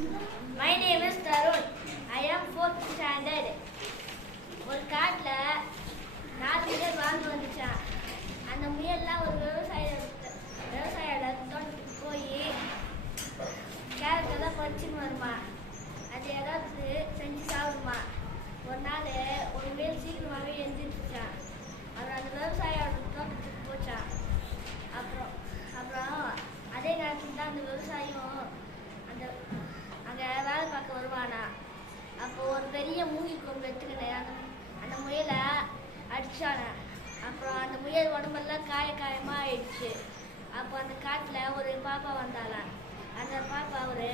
My name is Tarun. I am 4th standard. ஒரு காட்டுல 4 முயல் வாழ்ந்து வந்துச்சான். அந்த முயல்லாம் ஒரு விவசாயியோட தோட்டத்துக்கு போய் கேரட் எல்லாம் பறிச்சுன்னு வருமா. அது ஏதாவது செஞ்சு சாப்பிடுமா. ஒரு நாள் ஒரு முயல் சீக்கிரமாகவே எழுந்திருச்சான். அப்புறம் அந்த விவசாயியோட தோட்டத்துக்கு போச்சான். அப்புறம் அதே நேரத்தில் தான் அந்த விவசாயம் அங்கே வேலை பார்க்க வருவானா. அப்போ ஒரு பெரிய மூங்கில் கொம்பு எடுத்துக்கினேன் அந்த முயலை அடித்தானே. அப்புறம் அந்த முயல் உடம்பெல்லாம் காயமாக ஆயிடுச்சு. அப்போ அந்த காட்டில் ஒரு பாப்பா வந்தாலாம். அந்த பாப்பா ஒரு